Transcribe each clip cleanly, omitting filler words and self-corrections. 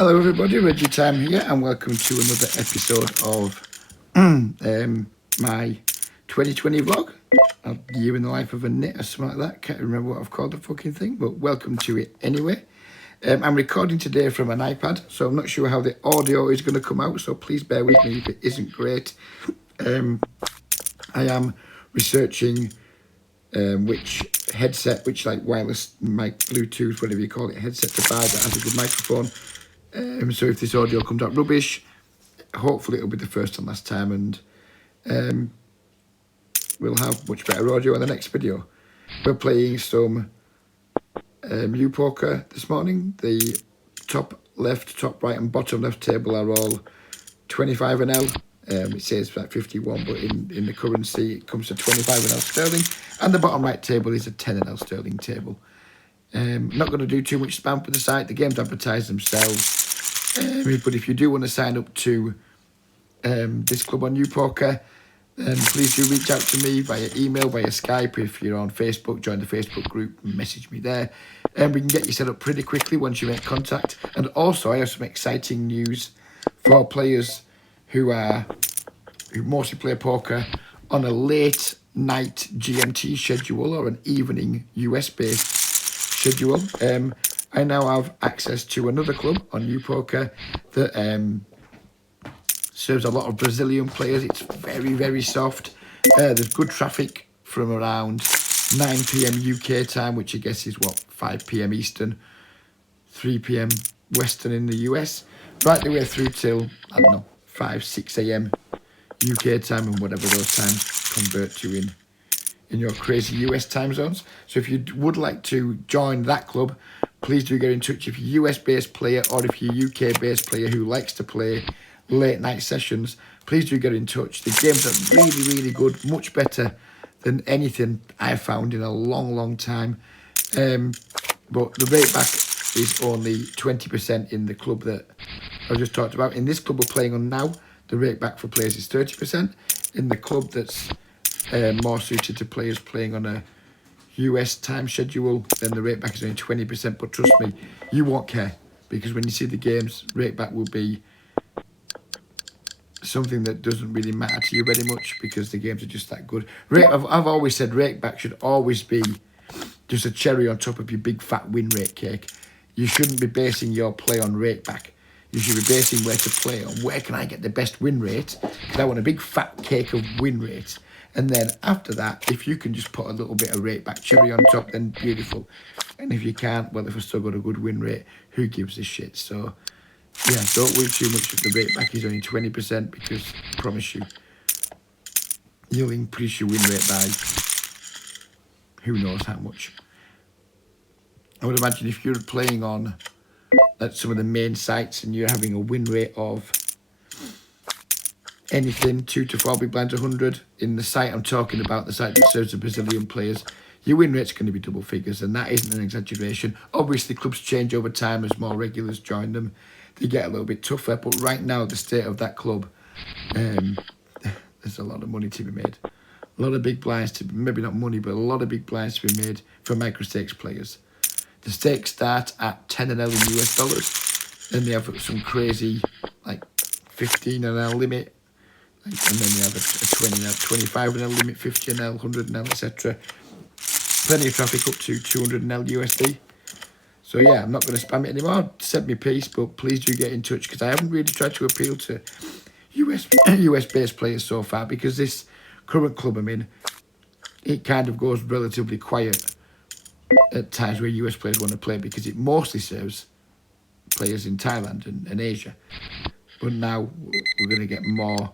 Hello everybody, Reggie Time here and welcome to another episode of my 2020 vlog. A year in the life of a knit or something like that. Can't remember what I've called the fucking thing, but welcome to it anyway. I'm recording today from an iPad, so I'm not sure how the audio is going to come out, so please bear with me if it isn't great. I am researching which headset, which like wireless mic, Bluetooth, whatever you call it, headset to buy that has a good microphone. So if this audio comes out rubbish, hopefully it'll be the first and last time, and we'll have much better audio in the next video. We're playing some U-Poker this morning. The top left, top right and bottom left table are all 25 NL. It says like 51, but in the currency it comes to 25 NL sterling, and the bottom right table is a 10 NL sterling table. Not going to do too much spam for the site. The games advertise themselves. But if you do want to sign up to this club on U-Poker, then please do reach out to me via email, via Skype. If you're on Facebook, join the Facebook group, message me there. And we can get you set up pretty quickly once you make contact. And also, I have some exciting news for players who mostly play poker on a late night GMT schedule or an evening US-based schedule. I now have access to another club on U-Poker that serves a lot of Brazilian players. It's very, very soft. There's good traffic from around 9 p.m. UK time, which I guess is, 5 p.m. Eastern, 3 p.m. Western in the US, right the way through till, 5, 6 a.m. UK time, and whatever those times convert to in your crazy US time zones. So if you would like to join that club, please do get in touch. If you're a US-based player or if you're a UK-based player who likes to play late night sessions, please do get in touch. The games are really, really good, much better than anything I've found in a long, long time. But the rate back is only 20% in the club that I just talked about. In this club we're playing on now, the rate back for players is 30%. In the club that's more suited to players playing on a US time schedule, then the rate back is only 20%. But trust me, you won't care, because when you see the games, rate back will be something that doesn't really matter to you very much, because the games are just that good. I've always said rate back should always be just a cherry on top of your big fat win rate cake. You shouldn't be basing your play on rate back. You should be basing where to play on where can I get the best win rate, because I want a big fat cake of win rate. And then after that, if you can just put a little bit of rate back cherry on top, then beautiful. And if you can't, well, if I've still got a good win rate, who gives a shit? So yeah, don't worry too much if the rate back is only 20%, because I promise you, you'll increase your win rate by who knows how much. I would imagine if you're playing on at some of the main sites and you're having a win rate of anything 2 to 4 big blinds 100, in the site I'm talking about, the site that serves the Brazilian players, your win rate's going to be double figures, and that isn't an exaggeration. Obviously clubs change over time as more regulars join them. They get a little bit tougher, but right now the state of that club, there's a lot of money to be made. A lot of big blinds to be, maybe not money, but a lot of big blinds to be made for micro stakes players. The stakes start at 10 NL in US dollars, then they have some crazy like 15 NL limit, and then they have a 20 NL, 25 NL limit, 50 NL, 100 NL, etc. Plenty of traffic up to 200 NL USD. So yeah, I'm not going to spam it anymore. Send me peace, but please do get in touch, because I haven't really tried to appeal to US-based players so far, because this current club I'm in, it kind of goes relatively quiet at times where US players want to play, because it mostly serves players in Thailand and Asia. But now we're going to get more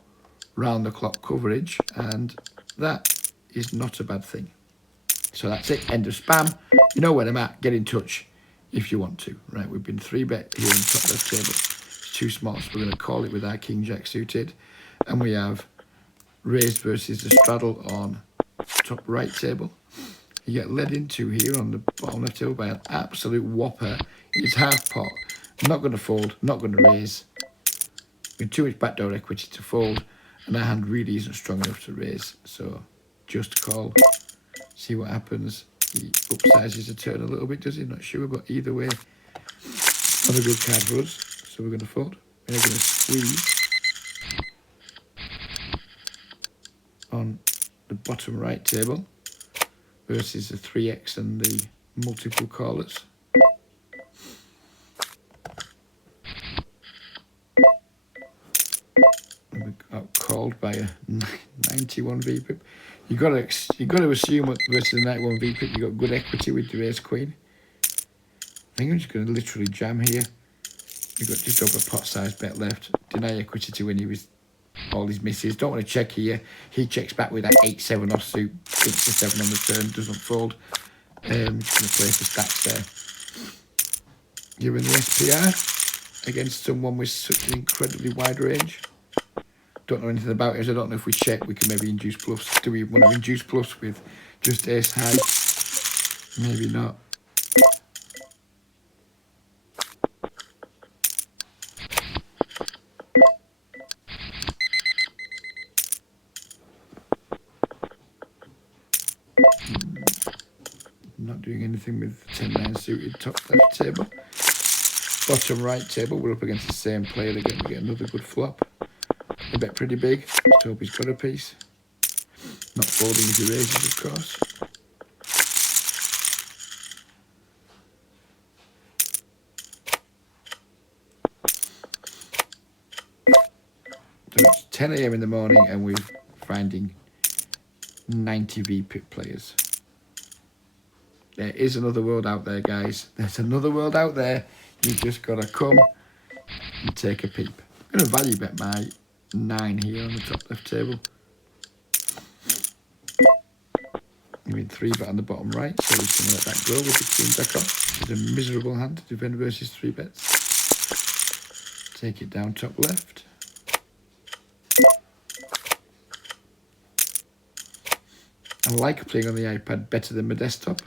round-the-clock coverage, and that is not a bad thing. So that's it, end of spam. You know where I'm at, get in touch if you want to. Right, we've been 3-bet here on top left table. It's too small, so we're going to call it with our King Jack suited. And we have raised versus the straddle on top right table. You get led into here on the bottom left table by an absolute whopper. It's half pot. I'm not going to fold, not going to raise. With too much backdoor equity to fold, and our hand really isn't strong enough to raise. So just call, see what happens. He upsizes the turn a little bit, does he? Not sure, but either way, not a good card for us. so we're going to fold. We're going to squeeze on the bottom right table versus the 3x and the multiple callers. And we got called by a 91 VPIP. You got to assume versus the 91 VPIP you got good equity with the ace queen. I think I'm just going to literally jam here. We've got just over pot size bet left. Deny equity to win with all his misses. Don't want to check here. He checks back with that 8-7 offsuit. Thinks the 7 on the turn, doesn't fold. Just going to play for stacks there. Given the SPR against someone with such an incredibly wide range. Don't know anything about it, so I don't know if we check, we can maybe induce bluffs. Do we want to induce bluffs with just ace high? Maybe not. Not doing anything with 10-9 suited top left table. Bottom right table, we're up against the same player again. We get another good flop. I bet pretty big. Just hope he's got a piece. Not folding if he raises, of course. So it's 10 AM in the morning and we're finding 90 VPIP players. There is another world out there, guys. There's another world out there. You just got to come and take a peep. I'm going to value bet my 9 here on the top left table. I mean 3 bet on the bottom right, so we're just going to let that go with the queen back off. It's a miserable hand to defend versus 3 bets. Take it down top left. I like playing on the iPad better than my desktop.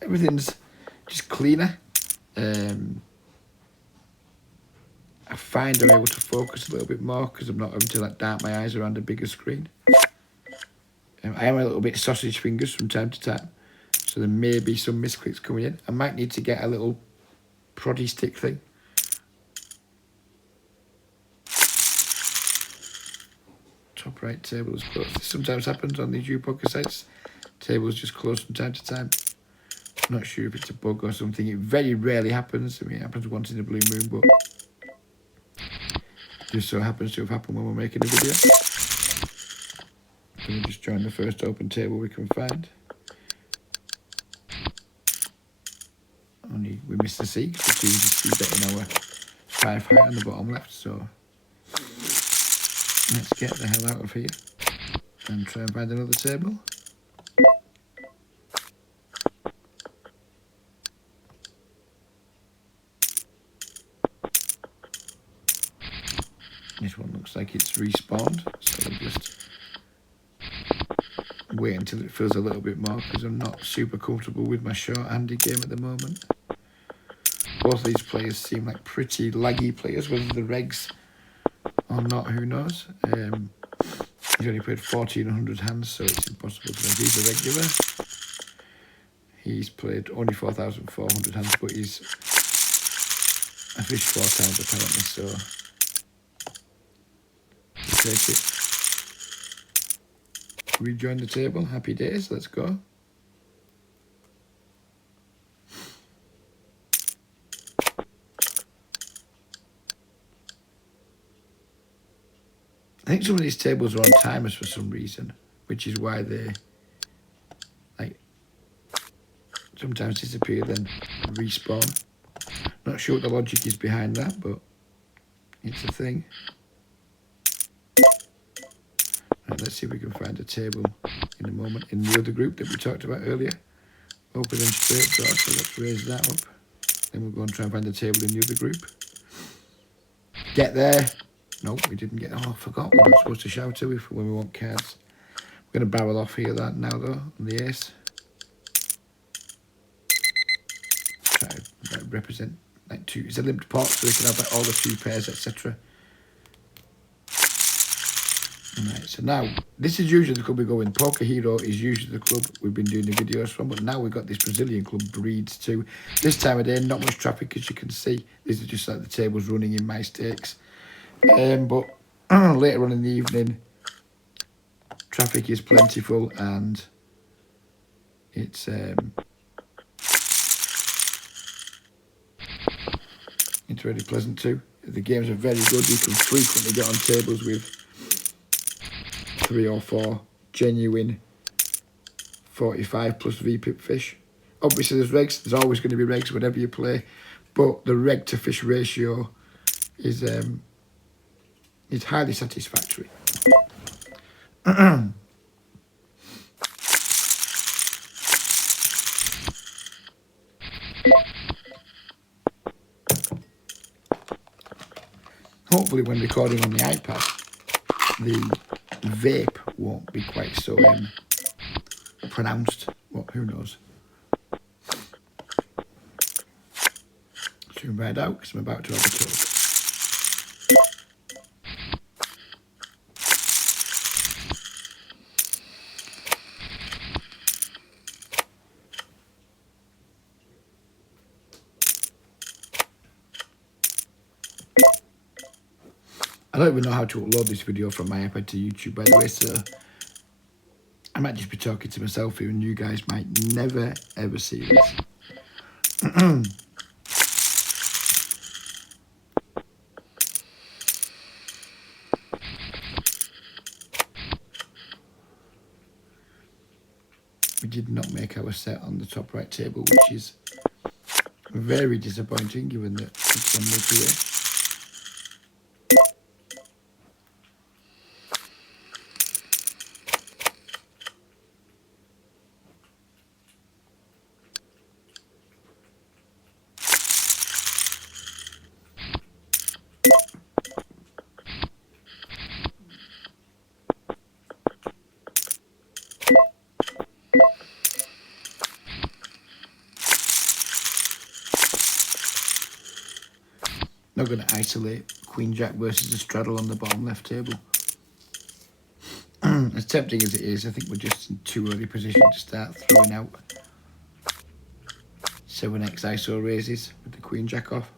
Everything's just cleaner. I find I'm able to focus a little bit more because I'm not having to like dart my eyes around a bigger screen. I am a little bit sausage fingers from time to time, so there may be some misclicks coming in. I might need to get a little proddy stick thing. Top right table is closed. This sometimes happens on these poker sites. Tables just close from time to time. Not sure if it's a bug or something. It very rarely happens. I mean, it happens once in a blue moon, but just so happens to have happened when we're making a video. So we just join the first open table we can find. Only we missed the C because we just see betting our 5 high on the bottom left. So let's get the hell out of here and try and find another table. This one looks like it's respawned, so I'll just wait until it fills a little bit more because I'm not super comfortable with my short-handed game at the moment. Both of these players seem like pretty laggy players, whether the regs or not, who knows. He's only played 1,400 hands, so it's impossible to know if he's a regular. He's played only 4,400 hands, but he's a fish 4 times apparently, so take it. Rejoin the table. Happy days. Let's go. I think some of these tables are on timers for some reason, which is why they like sometimes disappear then respawn. Not sure what the logic is behind that, but it's a thing. Right, let's see if we can find a table in a moment in the other group that we talked about earlier. Open and straight draw, so let's raise that up. Then we'll go and try and find the table in the other group. Get there. No, we didn't get. Oh, I forgot. We're not supposed to shout to when we want cards. We're going to barrel off here that now though on the ace. Try to represent like 2. It's a limped pot, so we can have like all the 2 pairs, etc. Right, so now, this is usually the club we go in. Poker Hero is usually the club we've been doing the videos from, but now we've got this Brazilian club, Breeds, too. This time of day, not much traffic, as you can see. This is just like the tables running in my stakes. But later on in the evening, traffic is plentiful, and it's really pleasant too. The games are very good. You can frequently get on tables with 3 or 4 genuine 45 plus VPIP fish. Obviously there's regs, there's always going to be regs whenever you play, but the reg to fish ratio is highly satisfactory. Hopefully when recording on the iPad, the vape won't be quite so pronounced. Well, who knows? Soon ride out because I'm about to have a talk. I don't even know how to upload this video from my iPad to YouTube, by the way, so I might just be talking to myself here and you guys might never ever see this. We did not make our set on the top right table, which is very disappointing given that it's on multi-way. Not going to isolate Queen Jack versus a straddle on the bottom left table. As tempting as it is, I think we're just in too early position to start throwing out 7x ISO raises with the Queen Jack off.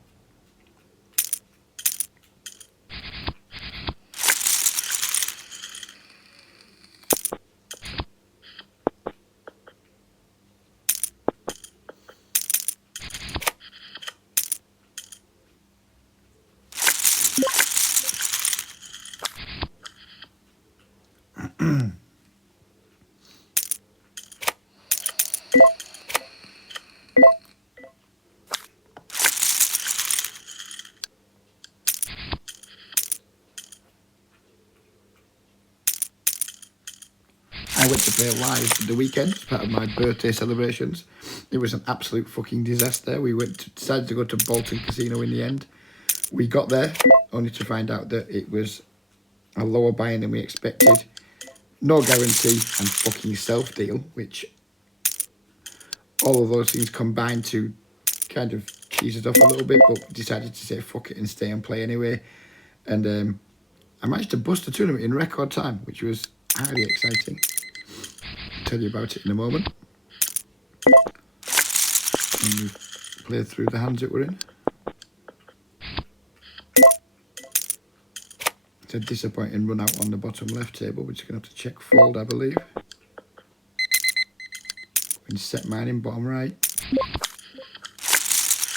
I went to play live the weekend as part of my birthday celebrations. It was an absolute fucking disaster. We decided to go to Bolton Casino in the end. We got there only to find out that it was a lower buy-in than we expected. No guarantee and fucking self-deal, which all of those things combined to kind of cheese us off a little bit, but decided to say fuck it and stay and play anyway. And I managed to bust the tournament in record time, which was highly exciting. I'll tell you about it in a moment. And we've played through the hands that we're in. It's a disappointing run out on the bottom left table, which is going to have to check fold, I believe. And set mine in bottom right.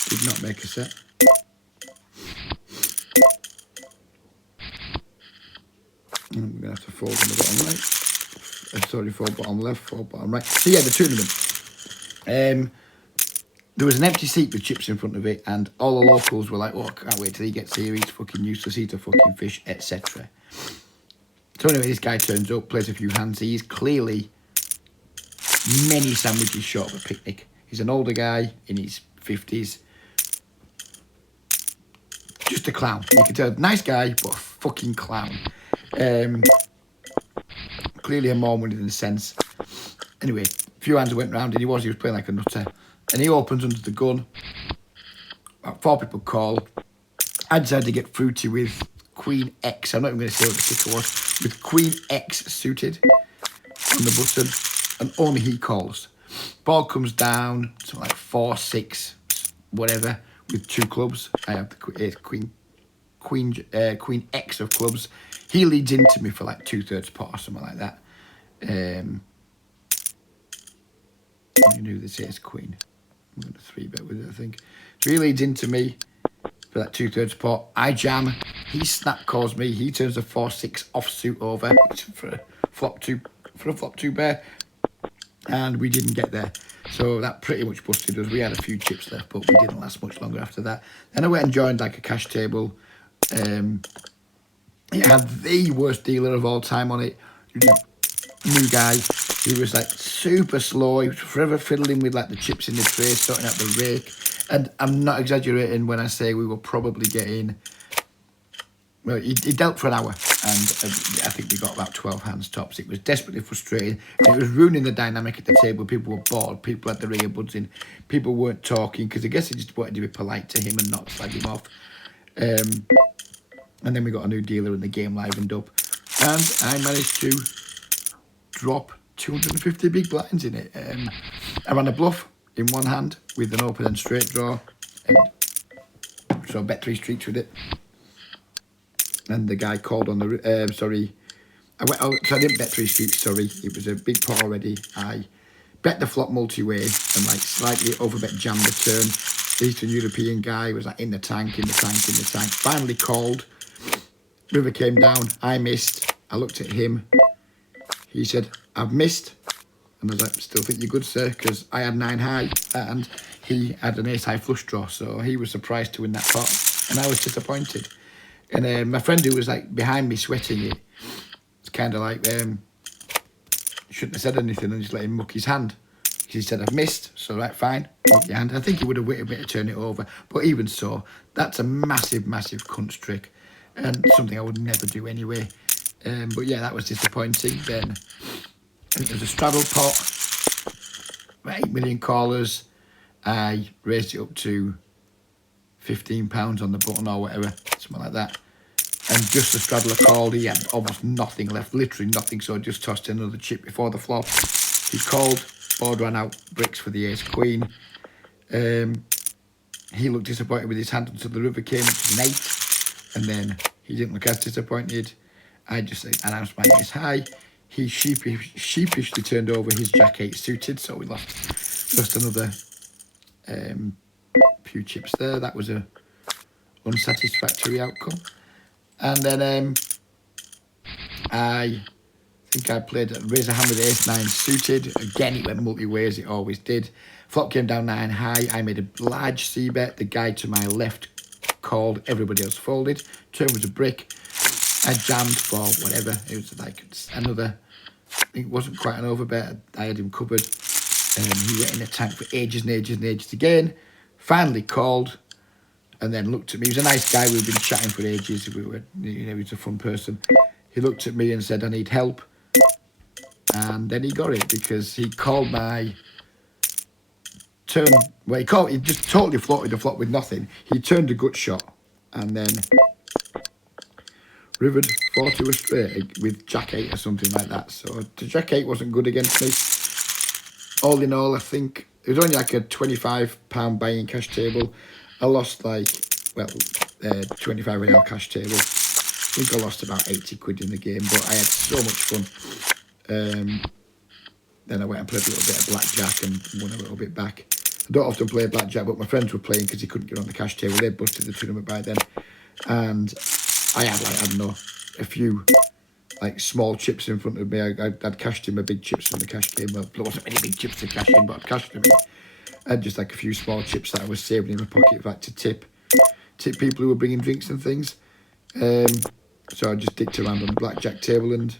Did not make a set. And I'm going to have to fold on the bottom right. Sorry, fold bottom left, fold bottom right. So yeah, the tournament. There was an empty seat with chips in front of it, and all the locals were like, oh, I can't wait till he gets here, he's fucking useless, he's a fucking fish, etc. So anyway, this guy turns up, plays a few hands. He's clearly many sandwiches short of a picnic. He's an older guy in his 50s. Just a clown. You can tell, nice guy, but a fucking clown. Clearly a more money than sense. Anyway, a few hands went round and he was playing like a nutter. And he opens under the gun. About 4 people call. I decided to get fruity with Queen X. I'm not even going to say what the kicker was. with Queen X suited on the button, and only he calls. Ball comes down, something like 4-6, whatever, with 2 clubs. I have the Queen X of clubs. He leads into me for like 2/3 pot or something like that. You knew this is Queen. I'm going to 3-bet with it, I think. So he leads into me for that 2/3 pot. I jam. He snap calls me. He turns a 4-6 offsuit over for a flop 2 bear, and we didn't get there. So that pretty much busted us. We had a few chips left, but we didn't last much longer after that. Then I went and joined like a cash table. He had the worst dealer of all time on it. New guy. He was like super slow. He was forever fiddling with like the chips in the tray, sorting out the rake. And I'm not exaggerating when I say we were probably getting. Well, he dealt for an hour, and I think we got about 12 hands tops. It was desperately frustrating. And it was ruining the dynamic at the table. People were bored. People had their earbuds in. People weren't talking because I guess they just wanted to be polite to him and not slag him off. And then we got a new dealer and the game livened up. And I managed to drop 250 big blinds in it. I ran a bluff in one hand with an open and straight draw. And so I bet 3 streets with it. And the guy called on the... so I didn't bet 3 streets, sorry. It was a big pot already. I bet the flop multi-way and like slightly overbet jammed the turn. The Eastern European guy was like in the tank. Finally called. River came down. I missed. I looked at him. He said, I've missed. And I was like, still think you're good, sir, because I had 9 high and he had an ace high flush draw. So he was surprised to win that pot. And I was disappointed. And my friend who was like behind me sweating it, it's kind of like, shouldn't have said anything and just let him muck his hand. He said, I've missed, so right, fine, muck your hand. I think he would have waited a bit to turn it over. But even so, that's a massive, massive cunt trick. And something I would never do anyway. But yeah, that was disappointing. Then I think there was a straddle pot, 8 million callers. I raised it up to £15 on the button or whatever, something like that. And just the straddler called. He had almost nothing left, literally nothing. So I just tossed another chip before the flop. He called, board ran out, bricks for the ace queen. He looked disappointed with his hand until the river came, which was an 8. And then he didn't look as disappointed. I just announced my ace high. He sheepishly turned over his jack 8 suited, so we lost another few chips there. That was a unsatisfactory outcome. And then I think I played raise a hand with ace 9 suited. Again, it went multi-way as it always did. Flop came down 9 high. I made a large c-bet. The guy to my left called. Everybody else folded. Turn was a brick. I jammed for whatever. It was like another... It wasn't quite an overbet. I had him covered. He went in the tank for ages and ages and ages again. Finally called. And then looked at me. He was a nice guy. We've been chatting for ages. He was a fun person. He looked at me and said, I need help. And then he got it because he called my turn. Well, he just totally floated the flop with nothing. He turned a gut shot and then rivered 4 to a straight with jack 8 or something like that. So the jack 8 wasn't good against me. All in all, I think it was only like a £25 buying cash table. I lost like, 25 an hour cash table. I think I lost about 80 quid in the game, but I had so much fun. Then I went and played a little bit of blackjack and won a little bit back. I don't often play blackjack, but my friends were playing because he couldn't get on the cash table. They'd busted the tournament by then. And I had like, I don't know, a few like small chips in front of me. I'd cashed in my big chips from the cash game. Well, there wasn't many big chips to cash in, but I'd cashed them in. I had just like a few small chips that I was saving in my pocket like to tip people who were bringing drinks and things. So I just dicked around on the blackjack table and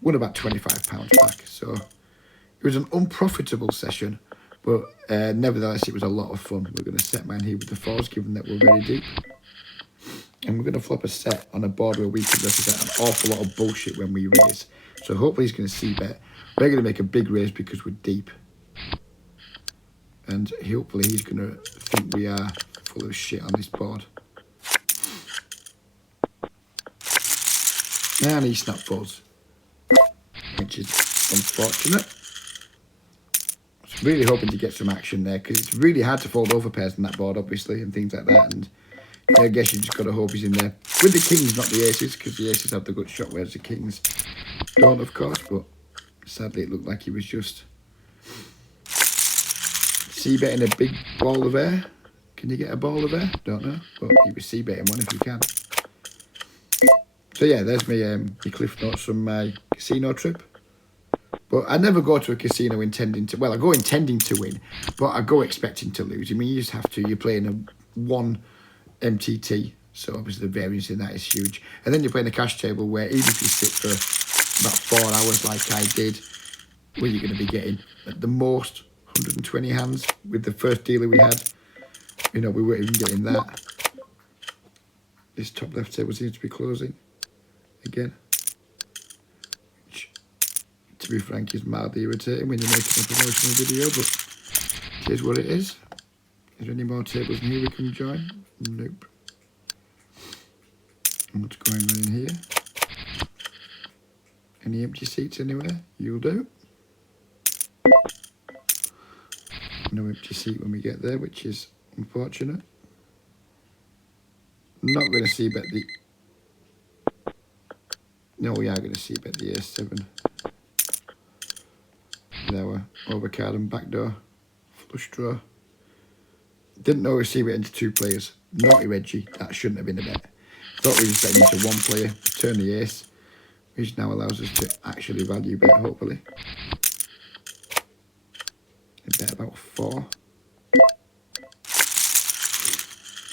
won about £25 back. So it was an unprofitable session, but nevertheless it was a lot of fun. We're going to set mine here with the 4s, given that we're very deep. And we're going to flop a set on a board where we can represent an awful lot of bullshit when we raise. So hopefully he's going to see bet. We're going to make a big raise because we're deep. And hopefully he's going to think we are full of shit on this board. And he snap folds, which is unfortunate. I was really hoping to get some action there, because it's really hard to fold over pairs on that board, obviously, and things like that. And I guess you just got to hope he's in there. With the kings, not the aces, because the aces have the good shot, whereas the kings don't, of course. But sadly, it looked like he was just c-betting a big ball of air. Can you get a ball of air? Don't know. But he was c-betting one if you can. So yeah, there's my cliff notes from my casino trip. But I never go to a casino intending to... Well, I go intending to win, but I go expecting to lose. I mean, you just have to. You're playing a 1 MTT, so obviously the variance in that is huge. And then you're playing a cash table where even if you sit for about 4 hours like I did, where you're going to be getting at the most 120 hands. With the first dealer we had, you know, we weren't even getting that. This top left table seems to be closing again, which, to be frank, is mildly irritating when you're making a promotional video, but it is what it is. Is there any more tables in here we can join? Nope. And what's going on in here? Any empty seats anywhere? You'll do. No empty seat when we get there, which is unfortunate. Not going to see bet the... No, we are going to see bet the A7. There we're overcard and backdoor. Flush draw. Didn't know we see bet into 2 players. Naughty Reggie. That shouldn't have been a bet. Thought we were just betting into 1 player. Turn the ace. Which now allows us to actually value bet, hopefully. A bet about 4.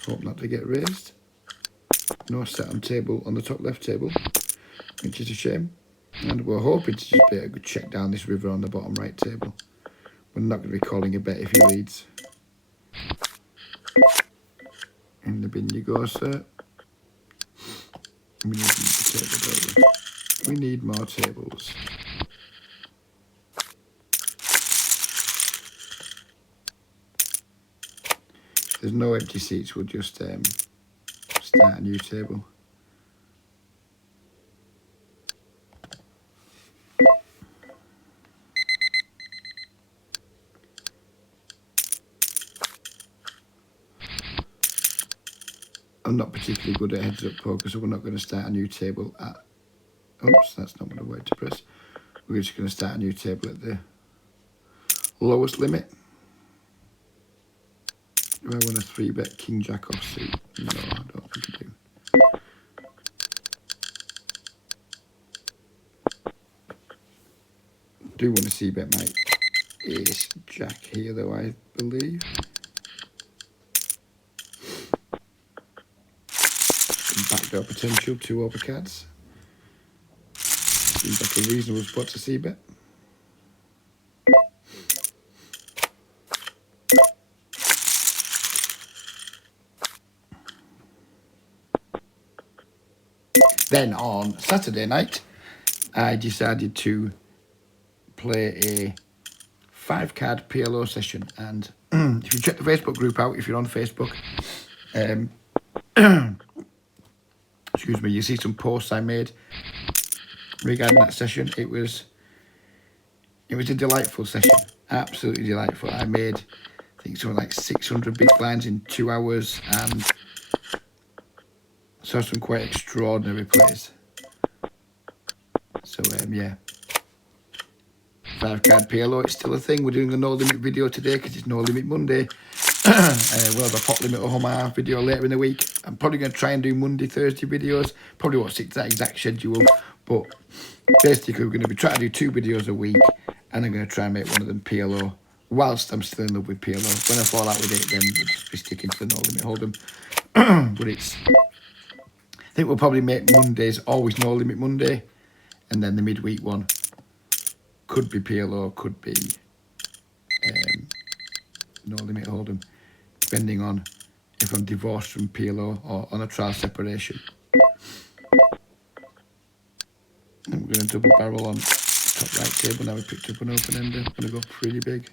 Hope not to get raised. No set on table on the top left table, which is a shame. And we're hoping to just be a good check down this river on the bottom right table. We're not going to be calling a bet if he leads. In the bin you go, sir. We need the table, don't we? We need more tables. There's no empty seats, we'll just start a new table. I'm not particularly good at heads up poker, so we're not going to start a new table at... Oops, that's not what I wanted to press. We're just going to start a new table at the lowest limit. Do I want a 3-bet King Jack offsuit? No, I don't think I do. Do want to see bet my ace jack here, though, I believe. Backdoor potential, 2 overcards. Seems like a reasonable spot to see bet. Then on Saturday night, I decided to play a 5-card PLO session. And if you check the Facebook group out, if you're on Facebook, excuse me, you see some posts I made regarding that session. It was a delightful session, absolutely delightful. I made, I think, something like 600 big blinds in 2 hours and saw some quite extraordinary plays. So yeah, 5-card PLO, it's still a thing. We're doing a no limit video today because it's no limit Monday. We'll have a pot limit Omaha video later in the week. I'm probably going to try and do Monday, Thursday videos. Probably won't stick to that exact schedule, but basically we're going to be trying to do 2 videos a week, and I'm going to try and make one of them PLO whilst I'm still in love with PLO. When I fall out with it, then we'll just be sticking to the no limit hold'em. But it's, I think we'll probably make Mondays always no limit Monday, and then the midweek one could be PLO, could be no limit hold'em, depending on if I'm divorced from PLO or on a trial separation. And we're going to double barrel on top right table. Now we picked up an open ender. I'm going to go pretty big.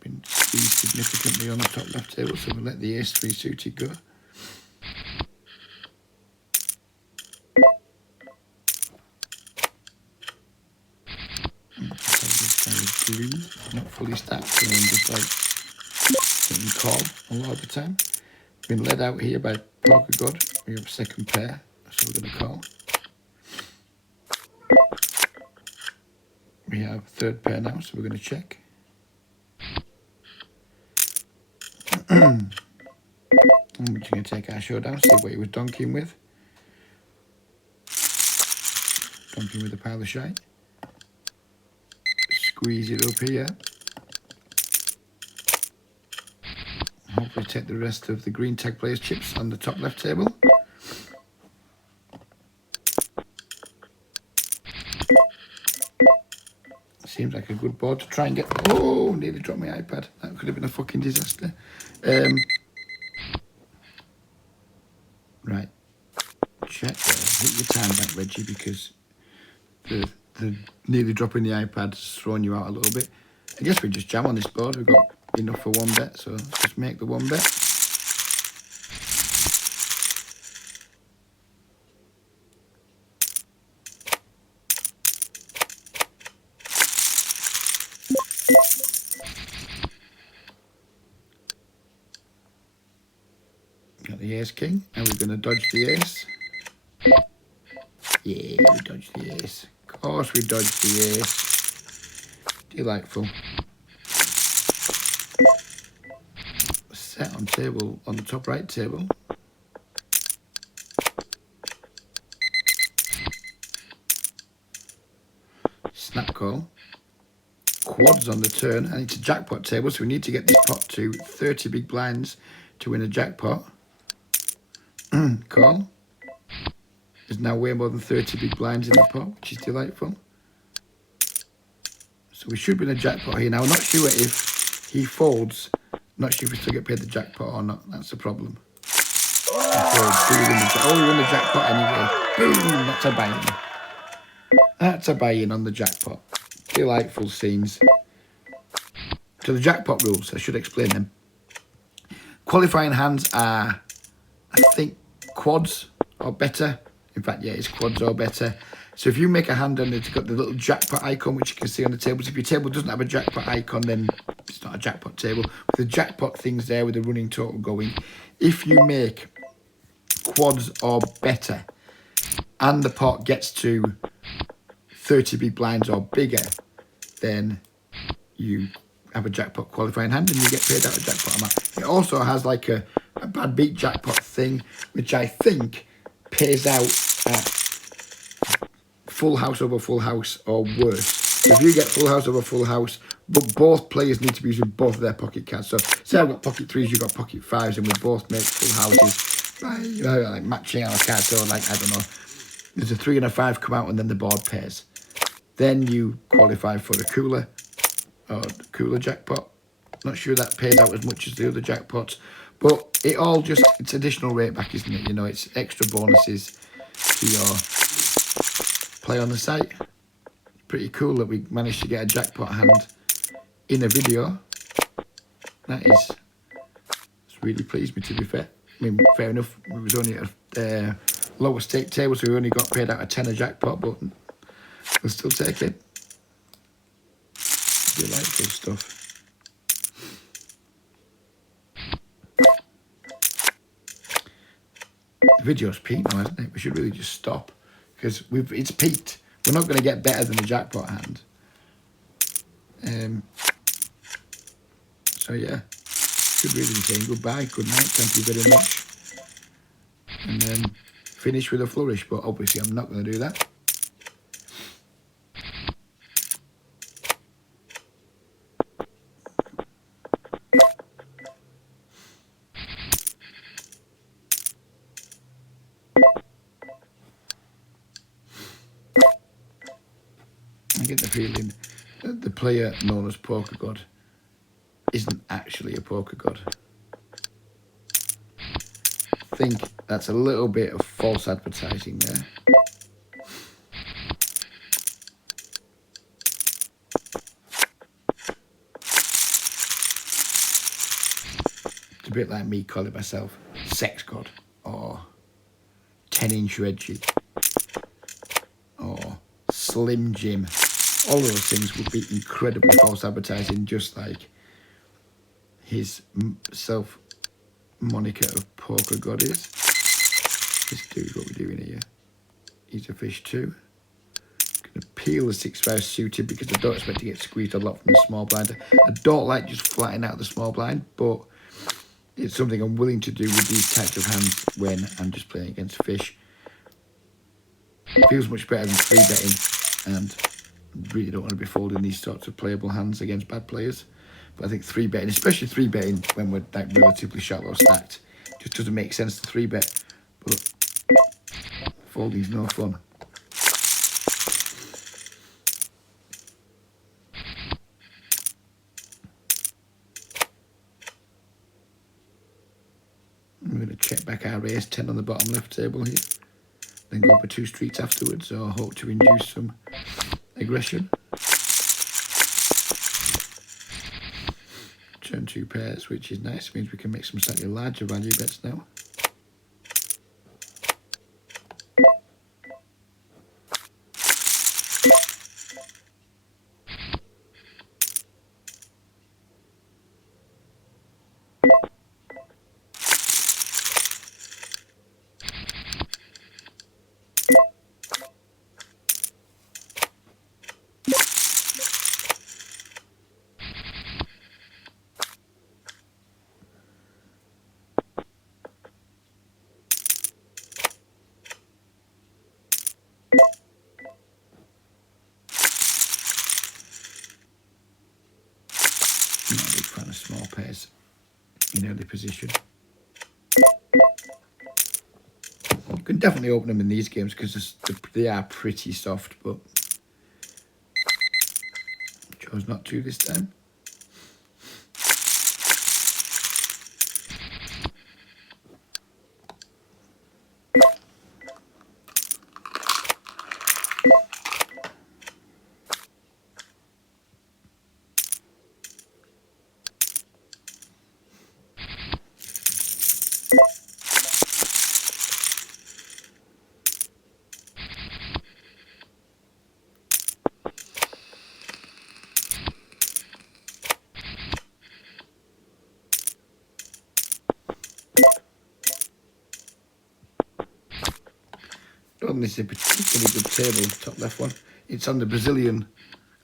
Been squeezed significantly on the top left table, so we'll let the ace 3 suited go. fully stacked, and then just like hitting call a lot of the time. Been led out here by Poker God. We have a second pair, so we're going to call. We have a third pair now, so we're going to check. And we're just going to take our showdown, see what he was donking with. Donking with a pile of shite. Squeeze it up here. Hopefully take the rest of the green tag players chips on the top left table. Seems like a good board to try and get... Oh, nearly dropped my iPad. That could have been a fucking disaster. Right. Check there. Hit your time back, Reggie, because the nearly dropping the iPad's thrown you out a little bit. I guess we just jam on this board. We've got enough for one bet, so let's just make the one bet. Got the ace king, and we're going to dodge the ace. Yeah, we dodged the ace. Of course we dodged the ace. Delightful. Set on table, on the top right table. Snap call. Quads on the turn, and it's a jackpot table, so we need to get this pot to 30 big blinds to win a jackpot. Call. There's now way more than 30 big blinds in the pot, which is delightful. So we should win a jackpot here. Now, I'm not sure if he folds. Not sure if we still get paid the jackpot or not. That's the problem. Oh, we won the jackpot anyway. Boom! That's a buy-in. That's a buy-in on the jackpot. Delightful scenes. So the jackpot rules, I should explain them. Qualifying hands are, I think, quads or better. In fact, yeah, it's quads or better. So if you make a hand and it's got the little jackpot icon, which you can see on the tables, if your table doesn't have a jackpot icon, then it's not a jackpot table. With the jackpot things there with the running total going, if you make quads or better and the pot gets to 30 big blinds or bigger, then you have a jackpot qualifying hand and you get paid out a jackpot amount. It also has like a bad beat jackpot thing, which I think pays out at full house over full house or worse. So if you get full house over full house, but both players need to be using both of their pocket cards. So say I've got pocket threes, you've got pocket fives, and we both make full houses by like matching our cards. So like, I don't know, there's a 3 and a 5 come out and then the board pairs. Then you qualify for the cooler or the cooler jackpot. Not sure that pays out as much as the other jackpots, but it all just, it's additional rate back, isn't it? You know, it's extra bonuses to your play on the site. Pretty cool that we managed to get a jackpot hand in a video. That is, it's really pleased me, to be fair. I mean, fair enough, it was only at a lower stake table, so we only got paid out a tenner jackpot, but we'll still take it. Delightful stuff. The video's peaked now, hasn't it? We should really just stop, because it's peaked. We're not going to get better than the jackpot hand. So yeah, should really be saying goodbye, good night, thank you very much, and then finish with a flourish. But obviously, I'm not going to do that. I get the feeling that the player known as Poker God isn't actually a poker god. I think that's a little bit of false advertising there. It's a bit like me calling myself Sex God or 10-inch Reggie or Slim Jim All of those things would be incredibly false advertising, just like his self moniker of Poker God is. This dude, what we're doing here. He's a fish too. Gonna peel the 6-5 suited because I don't expect to get squeezed a lot from the small blind. I don't like just flattening out the small blind, but it's something I'm willing to do with these types of hands when I'm just playing against fish. It feels much better than 3-betting, and really don't want to be folding these sorts of playable hands against bad players. But I think 3-betting, especially 3-betting when we're like relatively shallow stacked, just doesn't make sense to 3-bet. But folding's no fun. I'm going to check back our raise 10 on the bottom left table here. Then go up a 2 streets afterwards, so I hope to induce some aggression. Turn 2 pairs, which is nice. It means we can make some slightly larger value bets now. I'm not a big fan of small pairs in early position. You can definitely open them in these games because they are pretty soft, but chose not to this time. This is a particularly good table, top left one. It's on the Brazilian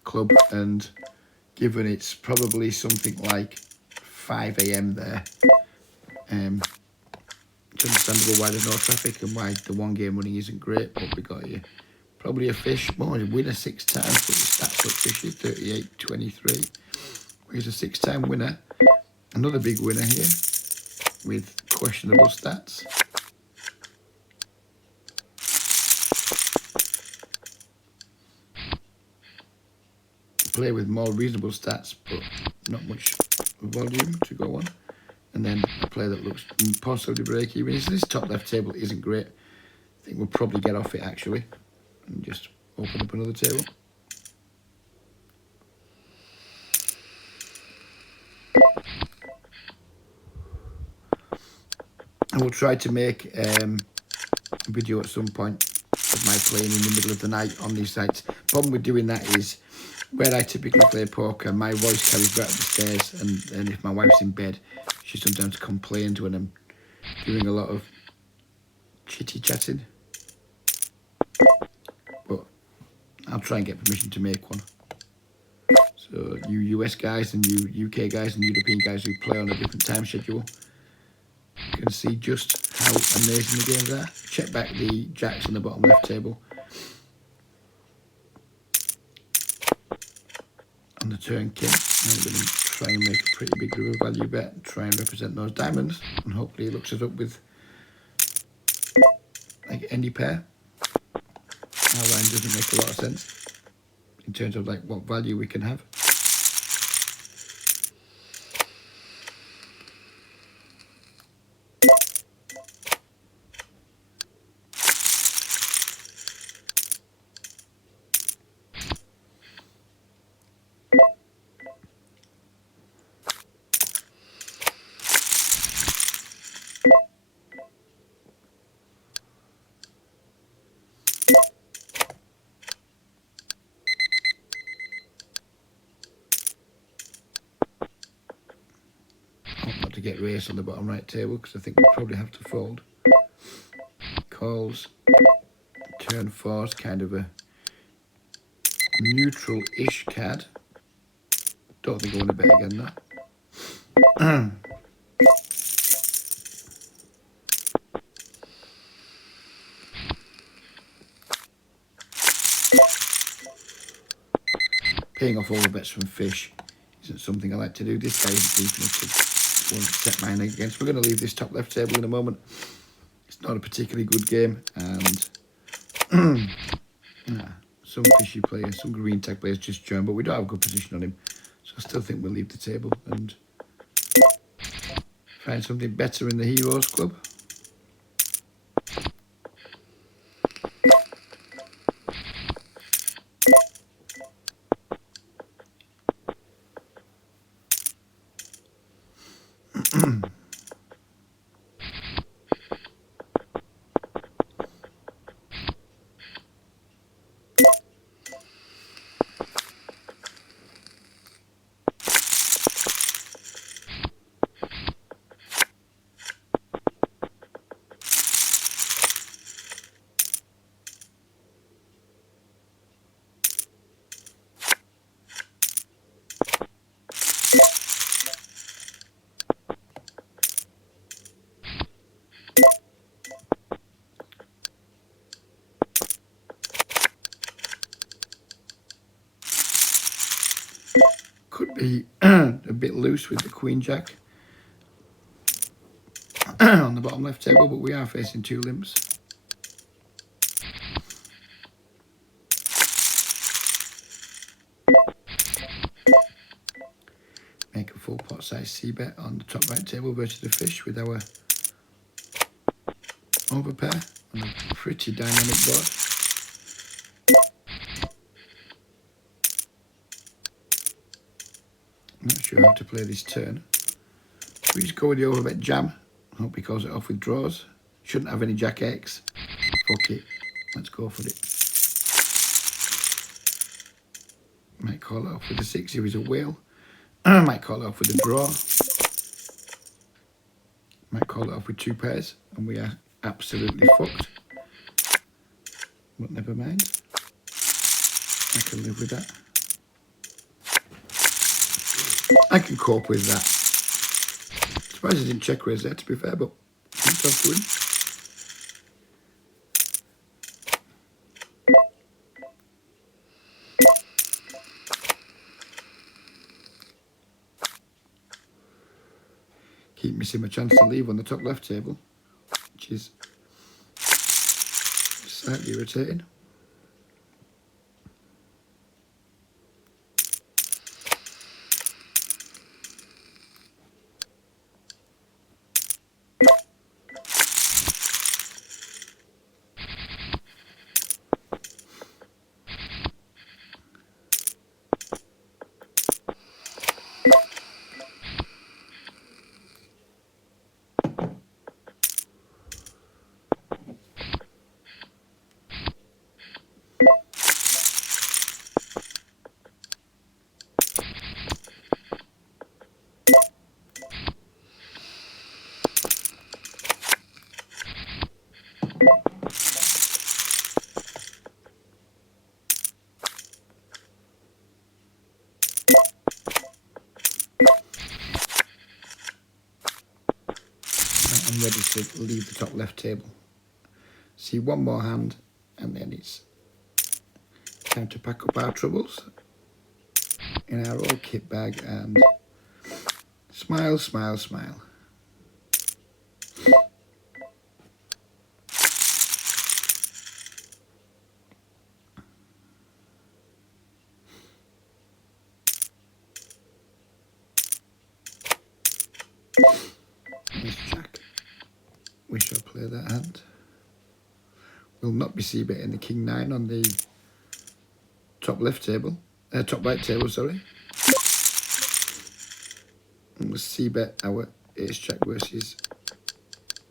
club, and given it's probably something like 5 AM there, it's understandable why there's no traffic and why the one game running isn't great. But we got here probably a fish, more a winner 6 times, but the stats look fishy, 38-23. Here's a 6-time winner, another big winner here with questionable stats. Play with more reasonable stats, but not much volume to go on. And then a play that looks possibly break even. This top left table isn't great. I think we'll probably get off it actually and just open up another table. I will try to make a video at some point of my playing in the middle of the night on these sites. Problem with doing that is where I typically play poker, my voice carries right up the stairs, and if my wife's in bed, she sometimes complains when I'm doing a lot of chitty chatting. But I'll try and get permission to make one. So you US guys and you UK guys and European guys who play on a different time schedule can see just how amazing the games are. Check back the jacks on the bottom left table. On the turn king, I'm going to try and make a pretty big river value bet and try and represent those diamonds, and hopefully it looks us up with like any pair. Our line doesn't make a lot of sense in terms of like what value we can have. get race on the bottom right table because I think we'll probably have to fold. Calls. Turn 4 is kind of a neutral-ish card. Don't think I want to bet again though. Paying off all the bets from fish isn't something I like to do. This guy isn't deep enough to want to set mine against. We're going to leave this top left table in a moment. It's not a particularly good game, and some fishy players, some green tag players just joined, but we don't have a good position on him, so I still think we'll leave the table and find something better in the Heroes Club. Could be a bit loose with the Queen Jack on the bottom left table, but we are facing 2 limps. Make a full pot size C-bet on the top right table versus the fish with our overpair on a pretty dynamic board. Not sure how to play this turn. We just go with the overbet jam. Hope he calls it off with draws. Shouldn't have any Jack X. Fuck it. Let's go for it. Might call it off with a 6 if he's a whale. Might call it off with a draw. Might call it off with 2 pairs. And we are absolutely fucked. But never mind. I can live with that. I can cope with that. Surprised I didn't check raise there, to be fair, but I'm tough to win. Keep missing my chance to leave on the top left table, which is slightly irritating. I'm ready to leave the top left table. See one more hand and then it's time to pack up our troubles in our old kit bag and smile, smile, smile. There's Jack. We shall play that hand. Will not be c-betting the King 9 on the top left table, top right table, sorry. And we'll c-bet our ace jack versus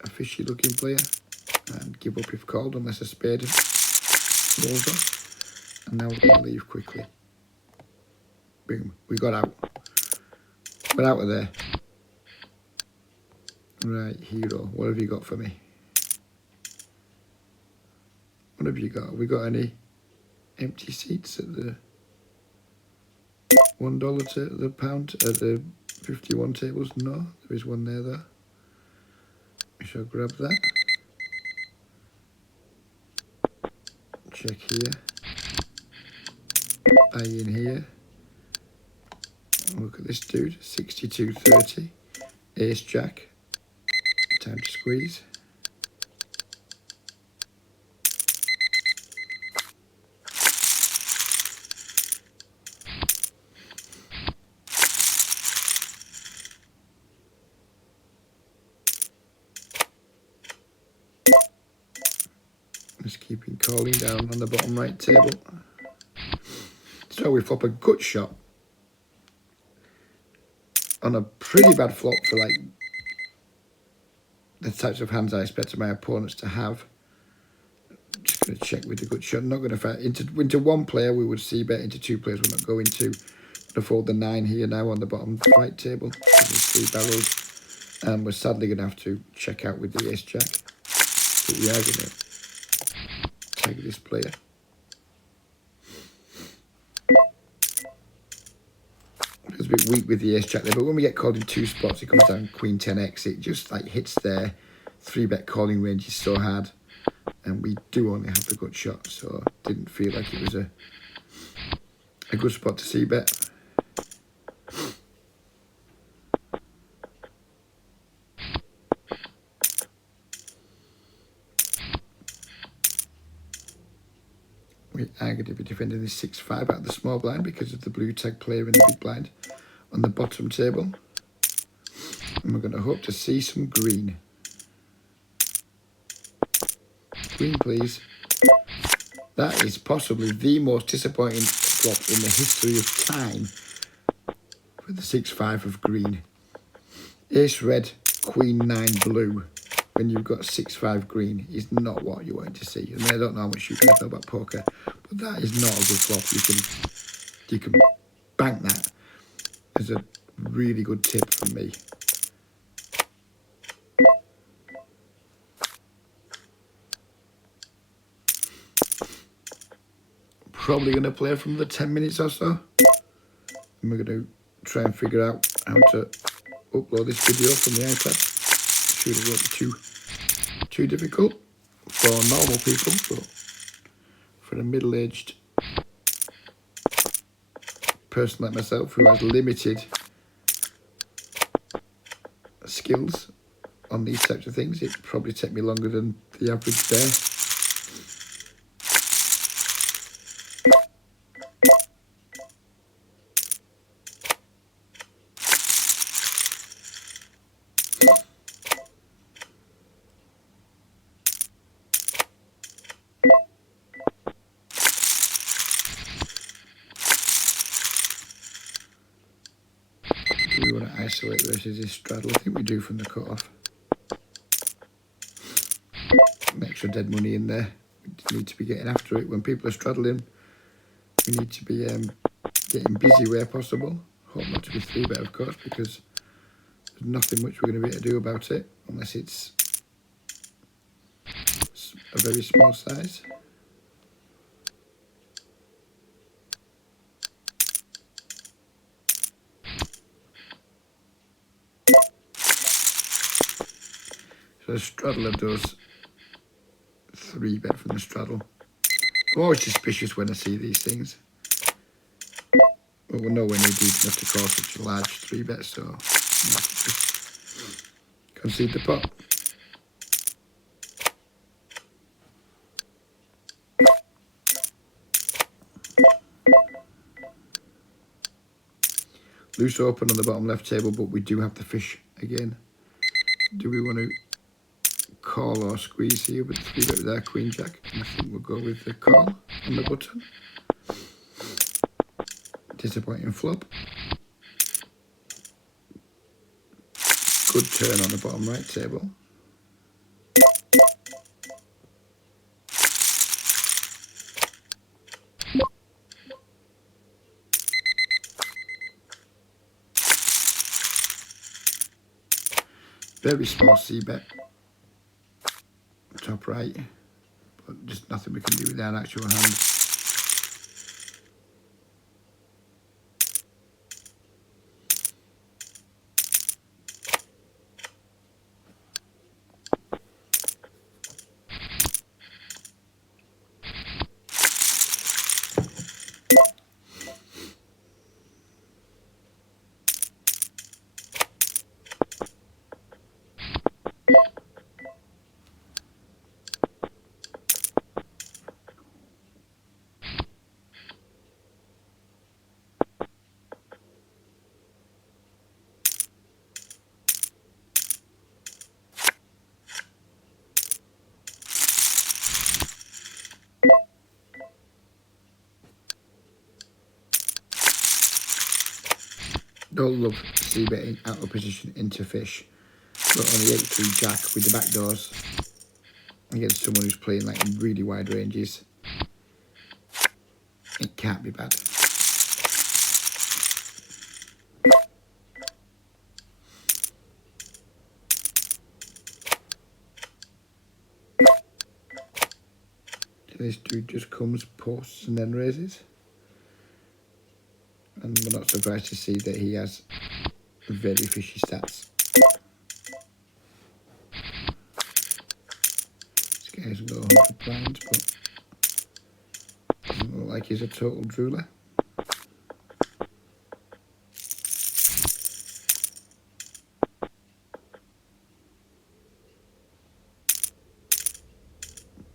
a fishy looking player and give up if called unless a spade rolls off. And now we're going to leave quickly. Boom, we got out. We're out of there. Right, hero. What have you got for me? What have you got? Have we got any empty seats at the $1 to the pound at the 51 tables? No, there is one there though. We shall grab that. Check here. Buy in here. Look at this dude, 62.30. Ace Jack. Time to squeeze. Just keeping calling down on the bottom right table. So we flop a gut shot on a pretty bad flop for like the types of hands I expected my opponents to have. Just going to check with the gut shot. I'm not going to fight into one player. We would see bet into two players. We're not going to. To fold the 9 here now on the bottom right table. There's 3 barrels, and we're sadly going to have to check out with the Ace Jack. But we are going to tag this player. It's a bit weak with the Ace Jack there, but when we get called in 2 spots, it comes down Queen 10x. It just like hits there. 3-bet calling range is so hard, and we do only have the gut shot, so didn't feel like it was a good spot to see bet. We are going to be defending this 6-5 out of the small blind because of the blue tag player in the big blind on the bottom table. And we're going to hope to see some green. Green, please. That is possibly the most disappointing flop in the history of time for the 6-5 of green. Ace red, Queen 9 blue. When you've got 6-5 green is not what you want to see. I mean, I don't know how much you guys know about poker, but that is not a good flop. You can bank that as a really good tip from me. Probably going to play from the 10 minutes or so. And we're going to try and figure out how to upload this video from the iPad. Sure, it won't be too difficult for normal people, but for a middle-aged person like myself who has limited skills on these types of things, it probably take me longer than the average bear. Do we want to isolate versus this straddle? I think we do from the cutoff. Some extra dead money in there. We need to be getting after it. When people are straddling, we need to be getting busy where possible. Hope not to be 3-bet, of course, because there's nothing much we're going to be able to do about it unless it's a very small size. So the straddler does 3-bet from the straddle. I'm always suspicious when I see these things. But we're nowhere near deep enough to call such a large 3-bet, so we'll have to just concede the pot. Loose open on the bottom left table, but we do have the fish again. Do we want to call or squeeze here with 3-bet with our Queen Jack? I think we'll go with the call on the button. Disappointing flop. Good turn on the bottom right table. Very small c-bet. Top right. But just nothing we can do with our actual hand. Don't love c-betting out of position into fish, but on the 8-3 jack with the back doors against someone who's playing like in really wide ranges, it can't be bad. This dude just comes, posts and then raises, and we're not surprised to see that he has very fishy stats. This guy hasn't got 100 blinds, but doesn't look like he's a total drooler.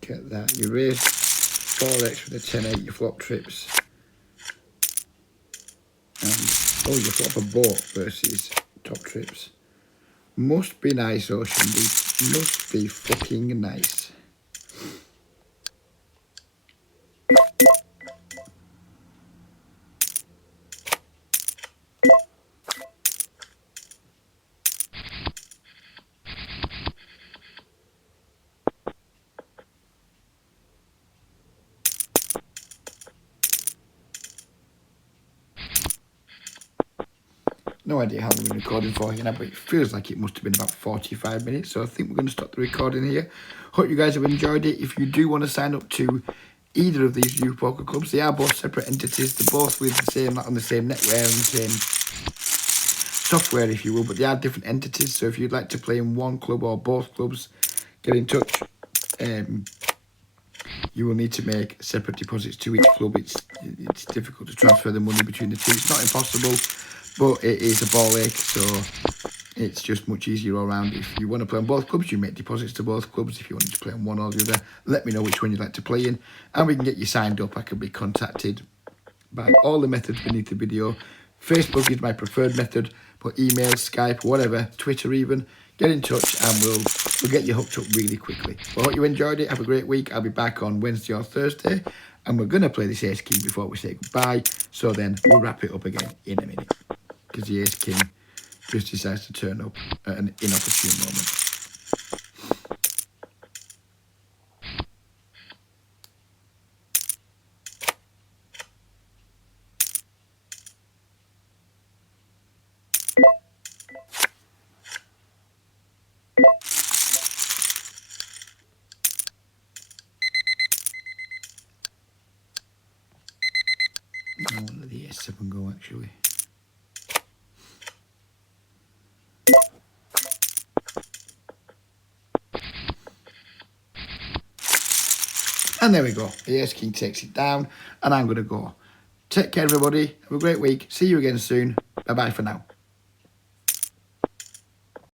Get that. You raise 4x with a 10-8, you flop trips. And, oh, you flop a boat versus top trips. Must be nice, Ocean Deep. Must be fucking nice. No idea how long we've been recording for here now, but it feels like it must have been about 45 minutes. So I think we're going to stop the recording here. Hope you guys have enjoyed it. If you do want to sign up to either of these youth poker clubs, they are both separate entities. They're both with the same, on the same network and the same software, if you will, but they are different entities. So if you'd like to play in one club or both clubs, get in touch. You will need to make separate deposits to each club. It's difficult to transfer the money between the two. It's not impossible, but it is a ball ache, so it's just much easier all around. If you want to play on both clubs, you make deposits to both clubs. If you want to play on one or the other, let me know which one you'd like to play in, and we can get you signed up. I can be contacted by all the methods beneath the video. Facebook is my preferred method, but email, Skype, whatever, Twitter even, get in touch and we'll get you hooked up really quickly. Well, I hope you enjoyed it. Have a great week. I'll be back on Wednesday or Thursday, and we're going to play this Ace King before we say goodbye. So then we'll wrap it up again in a minute, because the Ace King just decides to turn up at an inopportune moment. I want to let the Ace-7 go, actually. And there we go. The Ace King takes it down, and I'm going to go. Take care, everybody. Have a great week. See you again soon. Bye-bye for now.